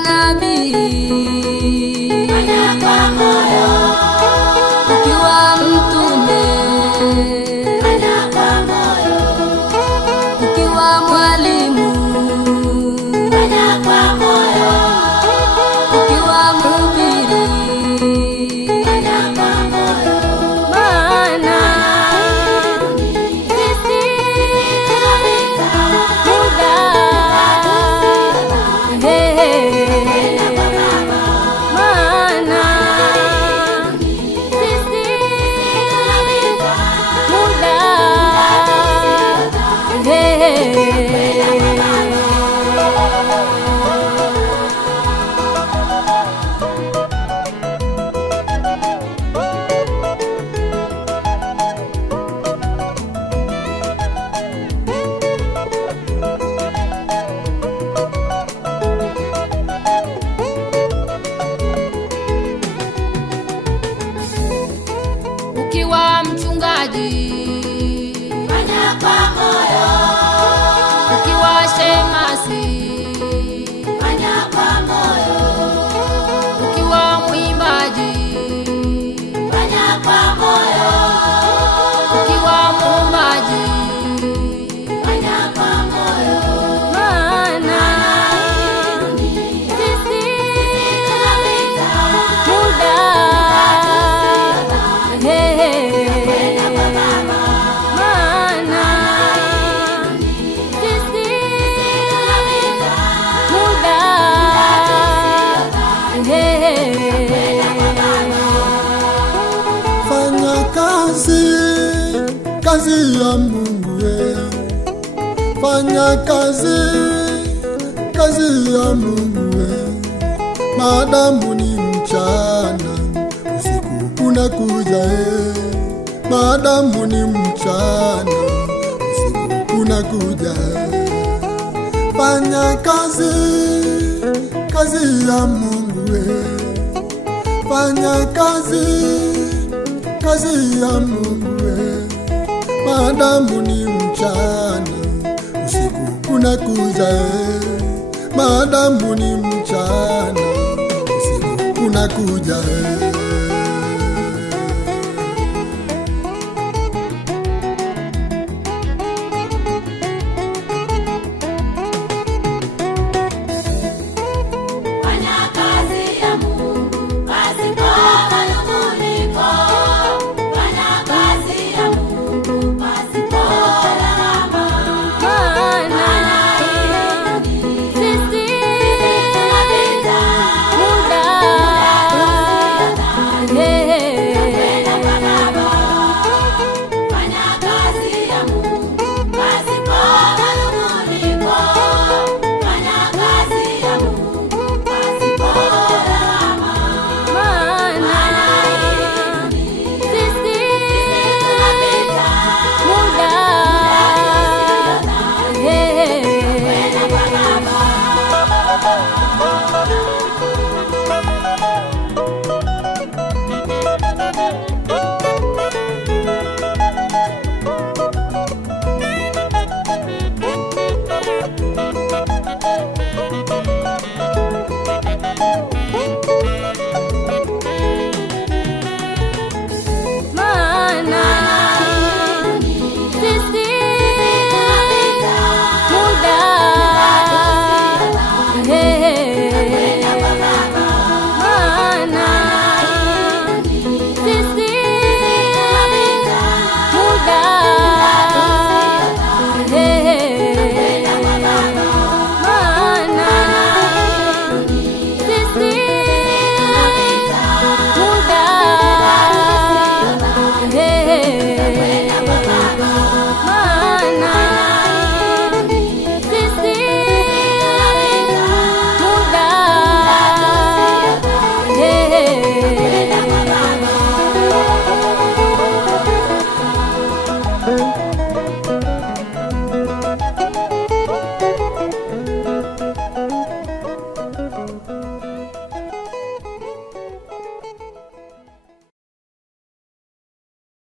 nabii, fanya kwa moyo. ukiwa mtume, Fanya kwa moyo. ukiwa mwalimu, Fanya kwa moyo. ukiwa mhubiri, Fanya kwa moyo. maana sisi Tunapita muda maana sisi muda ukiwa mchungaji, Fanya kwa moyo. ukiwa shemasi, Fanya kwa moyo. ukiwa mwimbaji, Fanya kwa moyo. ukiwa muombaji, Fanya kwa moyo. maana sisi Tunapita muda maana sisi muda Fanya kazi, kazi ya Mungu we. Fanya kazi, kazi ya Mungu we. Maadamu ni mchana, usiku kuna kuja Maadamu ni mchana, usiku kuna kuja Fanya kazi, kazi ya Mungu we. Fanya kazi, kazi ya Mungu we. Maadamu ni mchana, usiku kuna kuja Maadamu ni mchana, usiku kuna kuja